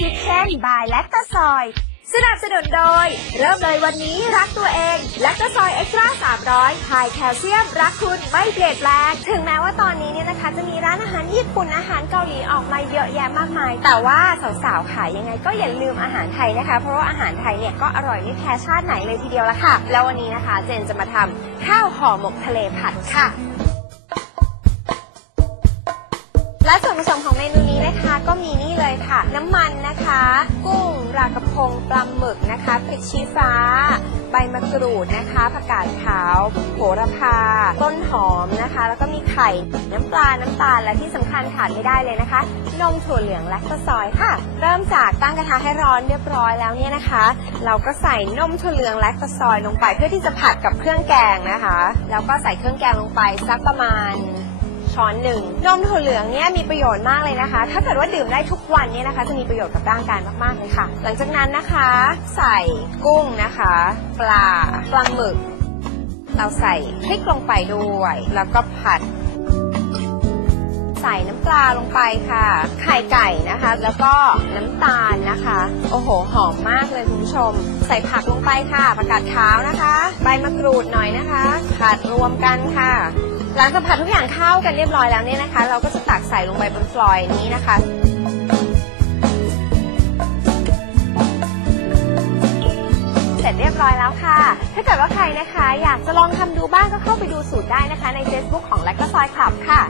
คิทเช่นบายแลคตาซอย สนับสนุนโดย เริ่มเลยวันนี้รักตัวเองแลคตาซอยเอ็กซ์ตร้า300ไฮแคลเซียม รักคุณไม่เปลี่ยนแปลงถึงแม้ว่าตอนนี้เนี่ยนะคะ จะมีร้านอาหารญี่ปุ่นอาหารเกาหลีออกมาเยอะแยะมากมาย แต่ว่าสาวๆขายยังไงก็อย่าลืมอาหารไทยนะคะ เพราะว่าอาหารไทยเนี่ยก็อร่อยไม่แพ้ชาติไหนเลยทีเดียวละค่ะ แล้ววันนี้นะคะเจนจะมาทำข้าวห่อหมกทะเลผัดค่ะ และส่วนผสมของเมนูนี้ ก็มีนี่เลยค่ะ น้ำมันนะคะ กุ้งรากระพงปลาหมึกนะคะพริกชี้ฟ้า ใบมะกรูดนะคะผักกาดขาวโหระพา ต้นหอมนะคะ แล้วก็มีไข่น้ำปลาน้ำตาลและที่สำคัญขาดไม่ได้เลยนะคะนมถั่วเหลืองแลคโตซอยค่ะ เริ่มจากตั้งกระทะให้ร้อนเรียบร้อยแล้วเนี่ยนะคะ เราก็ใส่นมถั่วเหลืองแลคโตซอยลงไป เพื่อที่จะผัดกับเครื่องแกงนะคะ แล้วก็ใส่เครื่องแกงลงไปสักประมาณ ช้อนหนึ่งนมถั่วเหลืองเนี่ยมีประโยชน์มากเลยนะคะ ถ้าเกิดว่าดื่มได้ทุกวันเนี่ยนะคะ จะมีประโยชน์กับร่างกายมากๆเลยค่ะ หลังจากนั้นนะคะ ใส่กุ้งนะคะ ปลาปลาหมึก เราใส่พริกลงไปด้วย แล้วก็ผัด ใส่น้ำปลาลงไปค่ะ ไข่ไก่นะคะ แล้วก็น้ำตาลนะคะ โอ้โห หอมมาก ผู้ชม ใส่ผักลงไปค่ะผักกาดขาวนะคะ ใบมะกรูดหน่อยนะคะผัดรวมกันค่ะ หลังจากผัดทุกอย่างเข้ากันเรียบร้อยแล้วเนี่ยนะคะ เราก็จะตักใส่ลงไปบนฟลอยนี้นะคะเสร็จเรียบร้อยแล้วค่ะ ถ้าเกิดว่าใครนะคะ อยากจะลองทำดูบ้างก็เข้าไปดูสูตรได้นะคะ ใน Facebook ของ l a c t o s o y Club ค่ะ